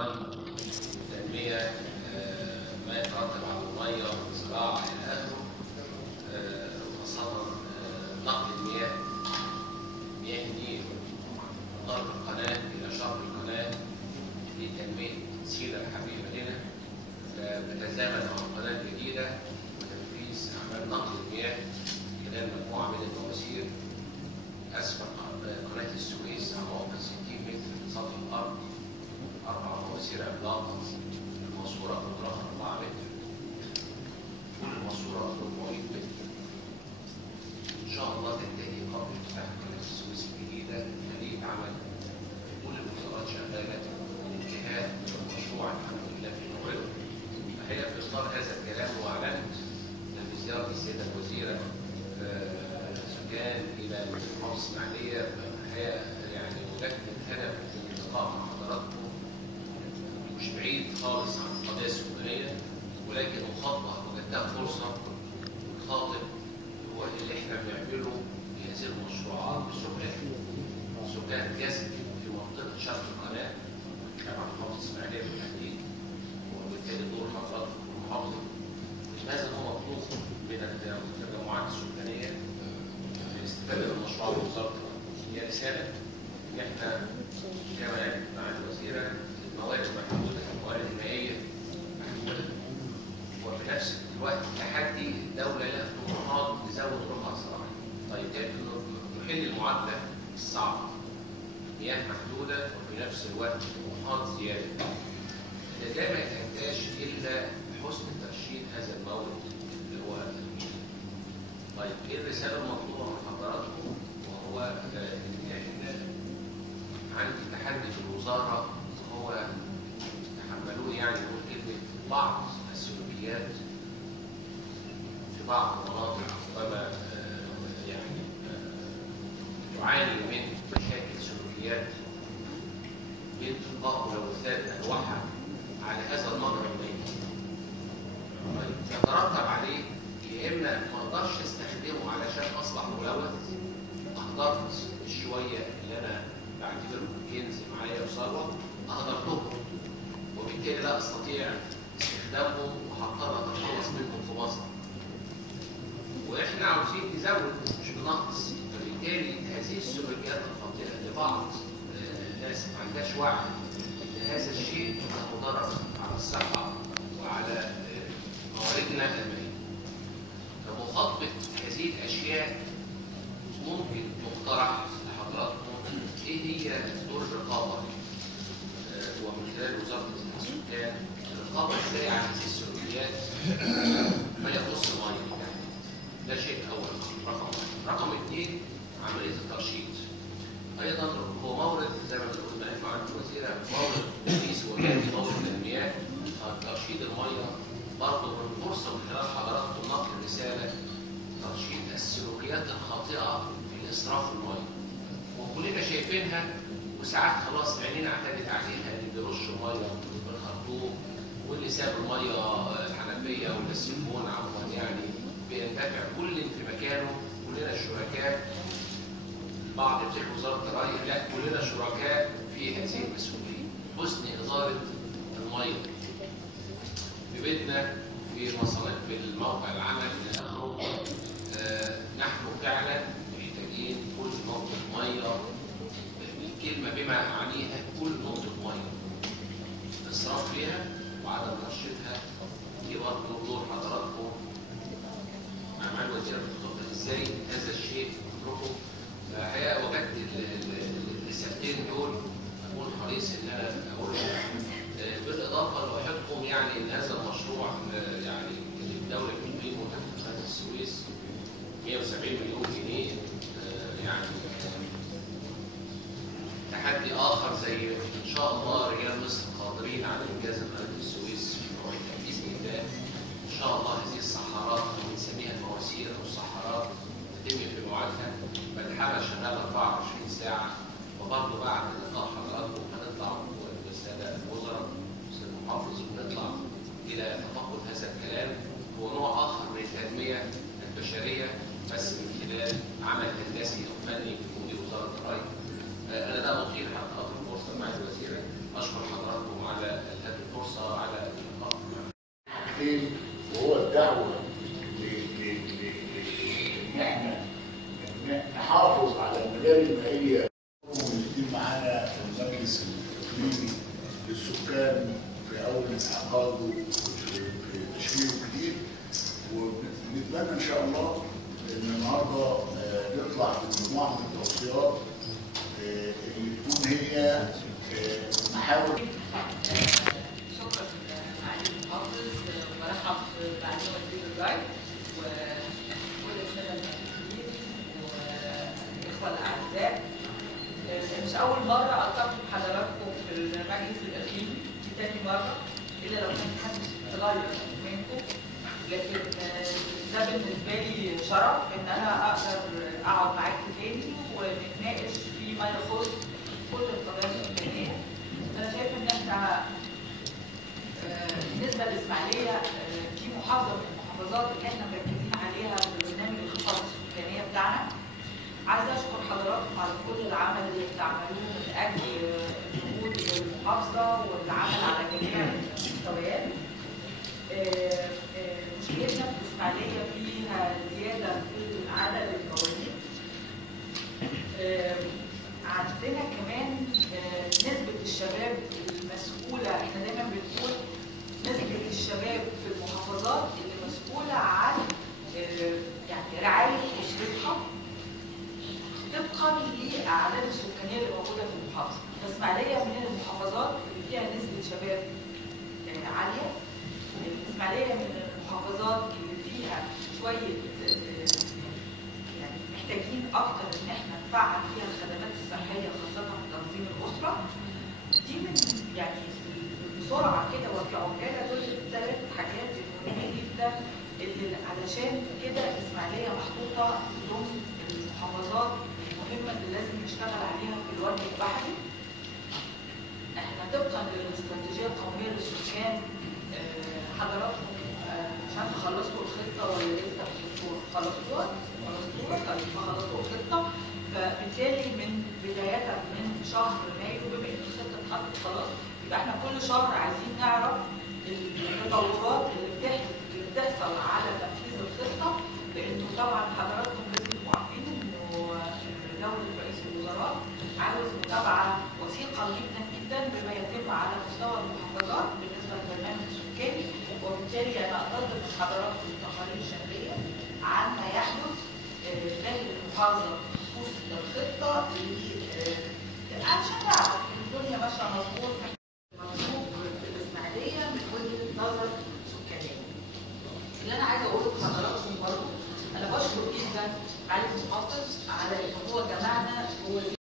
الري، التنمية، ما يترتب على المية والزراعة إلى آخره، خاصة نقل المياه، مياه النيل من غرب القناة إلى شرق القناة لتنمية سينا الحبيبة لنا، بتتزامن مع القناة الجديدة وتنفيذ أعمال نقل المياه خلال مجموعة من المواسير أسفل قناة السويس على عمق 60 متر من سطح الأرض، 4 مواسير عملاقة، الماسورة قطرها 4 متر، كل ماسورة 400 متر. إن شاء الله تنتهي قبل افتتاح قناة السويس الجديدة آلية عمل كل الوزارات شغالة للانتهاء من المشروع الحمد لله في موعده. فهي في إصدار هذا الكلام وأعلنت في زيارة السيدة الوزيرة سكان إلى محافظة إسماعيلية، هي يعني ولكن الهدف من اللقاء مع حضراتكم مش بعيد خالص عن القضية السودانية، ولكن مخاطبة وجدتها فرصة نخاطب هو اللي احنا بنعمله في هذه المشروعات سكان جذب في منطقة شرق القناة تبع محافظة إسماعيلية بالتحديد، وبالتالي دور حضراتكم في المحافظة. ماذا هو مطلوب من التجمعات السكانية في الاستفادة من مشروعات وزارة الري؟ هي رسالة إن احنا كما قالت معالي الوزيرة الموارد محدودة، الموارد المائية محدودة، وفي نفس الوقت تحدي الدولة لها طموحات تزود رفع الزراعة. طيب كيف نحل المعادلة الصعبة؟ مياه محدودة وفي نفس الوقت طموحات زيادة. ده ما يحتاج إلا حسن ترشيد هذا المورد اللي هو المياه. طيب ايه الرسالة المطلوبة من حضراتكم؟ وهو ان احنا عندي تحدي في الوزارة هو تحملوني يعني نقول كلمة بعض السلوكيات في بعض المناطق ربما يعني تعاني من مشاكل سلوكيات بانتقاء ملوثات ألواحها على هذا المجرى المائي. طيب يترتب عليه يا اما ما اقدرش استخدمه علشان اصبح ملوث، اهدرت الشويه اللي انا بعتبره كنز معايا وثروه اهدرتهم، وبالتالي لا استطيع استخدامهم وهضطر اتخلص منهم في مصر. واحنا عاوزين نزود مش بنقص، فبالتالي هذه السلوكيات الخاطئه لبعض الناس ما عندهاش وعي ان هذا الشيء له ضرر على الصحه وعلى مواردنا المائيه. فمخاطبه هذه الاشياء ممكن مقترح لحضراتكم ايه هي دور الرقابه ومن خلال وزاره السكان الرقابه ازاي على هذه السلوكيات ما يخص الميه. ده شيء اول رقم 2 عمليه الترشيد. ايضا هو مورد زي ما قلنا مع الوزيره مورد رئيسي وجانبي مورد المياه. ترشيد الميه برضه من فرصه من خلال حضراتكم نقل رساله ترشيد السلوكيات الخاطئه في اسراف الميه، وكلنا شايفينها وساعات خلاص عينينا اعتادت عليها، اللي بيرش الميه بالخرطوم واللي ساب الميه الحنفيه ولا السيفون عفوا يعني بيندفع كل في مكانه. كلنا شركاء، بعض يفتكر وزاره الري، لا كلنا شركاء في هذه المسؤوليه. حسن اداره الميه في بيتنا في مصانع في الموقع العمل الى اخره. نحن فعلا محتاجين كل نقطه ميه، الكلمه بما اعنيها كل نقطه ميه اسراف فيها وعدم ترشيدها. دي برضه دور حضراتكم مع الوزيره بتفضل ازاي هذا الشيء نتركه. الحقيقه وجدت الرسالتين دول اكون حريص ان انا اقولهم، بالاضافه لوحدكم يعني ان هذا المشروع يعني الدوله بتقيمه تحت قناه السويس 170 مليون جنيه. يعني تحدي اخر زي ان شاء الله رجال مصر قادرين على انجاز قناه السويس في موعدها باذن الله. ان شاء الله هذه الصحارات او بنسميها المواسير او الصحارات تتم في موعدها. ملحمه شغاله 24 ساعه، وبرضه بعد لقاء حضراتكم هنطلع بالساده الوزراء والاستاذ المحافظ ونطلع الى تفقد هذا الكلام. هو نوع اخر من التنميه البشريه بس من خلال عمل هندسي او فني في وزاره الري. انا لا اطيل حتى اطلب فرصه مع الوزيره اشكر حضراتكم على معانا المجلس الاقليمي للسكان في اول انعقاده في تشكيله الجديد، ونتمنى ان شاء الله ان النهارده نطلع بمجموعه من التوصيات اللي تكون هي محاور. شكرا معالي المحافظ، وبرحب بمعالي وزير الري وكل الساده المسؤولين والاخوه الاعزاء. مش اول مره التقي بحضراتكم في المجلس الاقليمي، دي تاني مره الا لو كان حد اتغير منكم، لكن ده بالنسبه لي شرف ان انا اقدر اقعد معاكم تاني ونتناقش فيما يخص كل القضايا السكانيه. انا شايفه ان احنا بالنسبه للاسماعيليه دي محافظه من المحافظات اللي احنا مركزين عليها في برنامج الخطط السكانيه بتاعنا. عايزه اشكر حضراتكم على كل العمل اللي بتعملوه من اجل نهوض المحافظه والعمل على جميع المستويات. مشكلتنا في الاسماعيليه فيها زياده في عدد المواليد. عندنا كمان نسبه الشباب المسؤوله، احنا دايما بنقول نسبه الشباب في المحافظات اللي مسؤوله عن يعني رعايه اسرتها طبقا للاعداد السكانيه اللي موجوده في المحافظه. الاسماعيليه من المحافظات اللي فيها نسبه شباب عاليه. الاسماعيليه من المحافظات اللي فيها شويه يعني محتاجين اكتر ان احنا نفعل فيها الخدمات الصحيه خاصه في تنظيم الاسره. دي من يعني بسرعه كده وفي عجاله دول الثلاث حاجات المهمه جدا اللي علشان كده الاسماعيليه محطوطه ضمن المحافظات المهمه اللي لازم نشتغل عليها في الوجه البحري. احنا طبقا للاستراتيجيه القوميه للسكان حضراتكم مش عارفه خلصتوا الخطه ولا لسه بتخطوها؟ خلصتوها؟ طيب ما خلصتوا الخطه، فبالتالي من بدايه من شهر مايو بما ان الخطه اتحطت خلاص يبقى احنا كل شهر عايزين نعرف التطورات اللي بتحصل على تنفيذ الخطه، لانه طبعا حضراتكم لازم تبقوا عارفين انه دوله رئيس الوزراء عاوز متابعه وثيقه جدا جدا بما يتم على مستوى المحافظات بالنسبه للبرنامج السكاني، وبالتالي انا انتظر من حضراتكم تقارير شهريه عن ما يحدث داخل المحافظه بخصوص الخطه عشان نعرف ان الدنيا ماشيه مظبوط مطلوب في الاسماعيليه من وجهه نظر سكانيه. اللي انا عايزه اقوله لحضراتكم برضه انا بشكر جدا معالي المحافظ على ان هو جمعنا هو